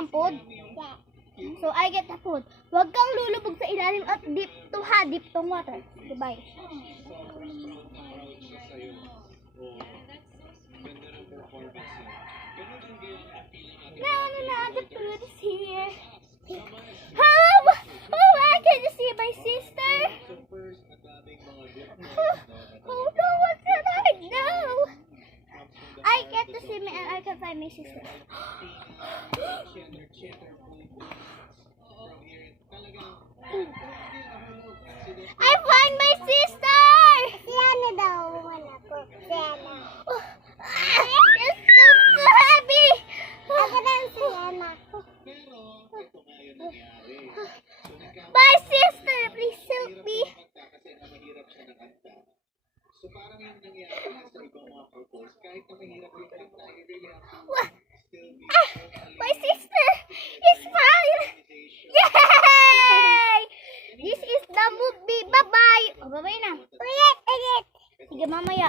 hampod? So, I get the food. Huwag kang lulubog sa ilalim at deep to water. Goodbye. The food is here. Oh, can you see my sister? Oh no, what can I do? I get to see me and I can find my sister. I find my sister! Siya daw. Wala po. Siya na. It's so heavy! Ako lang siya na. My sister, please help me. My sister is fine! Yay! This is the movie. Bye-bye! Oh, bye-bye na. Ulit. Sige, mamaya.